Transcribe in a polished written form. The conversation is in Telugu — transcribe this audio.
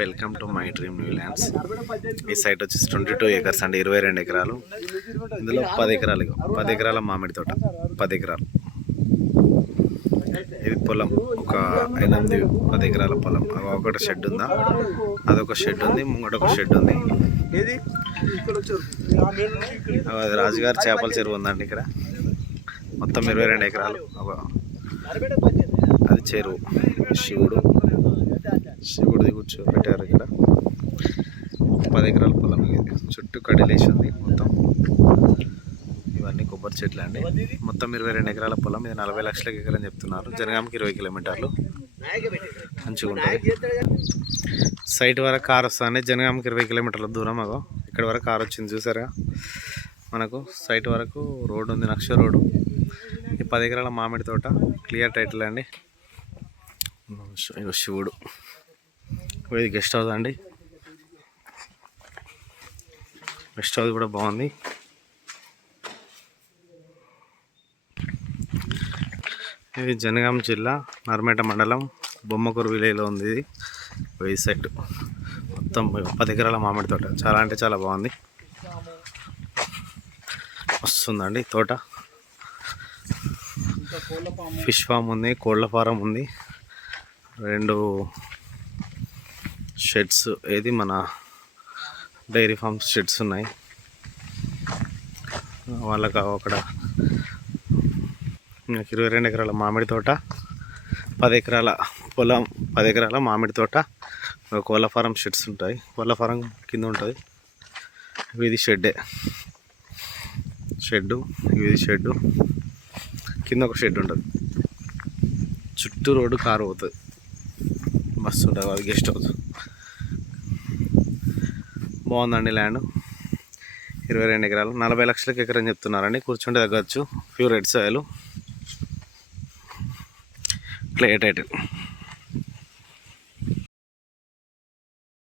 Welcome to my dream new lands. ఈ సైట్ వచ్చేసి 22 acres అండి, 22 ఎకరాలు. ఇందులో 10 ఎకరాల మామిడి తోట, 10 ఎకరాలు. ఇది పొలం, ఒక 8-10 ఎకరాల పొలం. ఒకటి షెడ్ ఉందా, అదొక షెడ్ ఉంది, ముంగట షెడ్ ఉంది. అది రాజుగారి చేపల చెరువు ఉందండి ఇక్కడ. మొత్తం 22 ఎకరాలు. అది చెరువు. శివుడిది కూర్చోబెట్టారు ఇక్కడ. 10 ఎకరాల పొలం. ఇది చుట్టూ కడిలేసి ఉంది మొత్తం. ఇవన్నీ కొబ్బరి చెట్లు అండి. మొత్తం 22 ఎకరాల పొలం. ఇది 40 లక్షలకి ఎకరం చెప్తున్నారు. జనగాంకి 20 కిలోమీటర్లు. మంచిగా ఉంటుంది. సైట్ వరకు కార్ వస్తుంది. జనగాంకి 20 కిలోమీటర్ల దూరం. అగో ఇక్కడ వరకు కార్ వచ్చింది చూసారా. మనకు సైట్ వరకు రోడ్డు ఉంది, నక్ష రోడ్డు. ఈ 10 ఎకరాల మామిడి తోట క్లియర్ టైటిల్ అండి. శివుడు. ఇది గెస్ట్ హౌస్ అండి. గెస్ట్ హౌస్ కూడా బాగుంది. ఇది జనగాం జిల్లా నర్మేట మండలం బొమ్మకూరు విలేజ్లో ఉంది. ఇది ఈ సైట్ మొత్తం 10 ఎకరాల మామిడి తోట. చాలా అంటే చాలా బాగుంది. వస్తుందండి తోట. ఫిష్ ఫామ్ ఉంది, కోళ్ళ ఫారం ఉంది, 2 షెడ్స్. ఏది మన డైరీ ఫామ్ షెడ్స్ ఉన్నాయి. వాళ్ళకి అక్కడ 22 ఎకరాల మామిడి తోట, 10 ఎకరాల పొలం, 10 ఎకరాల మామిడి తోట, కోళ్ళ ఫారం షెడ్స్ ఉంటాయి. కోళ్ళ ఫారం కింద ఉంటుంది. ఇది షెడ్డే, షెడ్డు. ఇది షెడ్డు కింద ఒక షెడ్ ఉంటుంది. చుట్టూ రోడ్డు కారు పోతుంది, మస్తు ఉంటుంది. అది గెస్ట్ హౌస్. బాగుందండి ల్యాండ్. 22 ఎకరాలు, 40 లక్షలకి ఎకరం చెప్తున్నారండి. కూర్చుంటే తగ్గచ్చు. Pure red soil, clear title.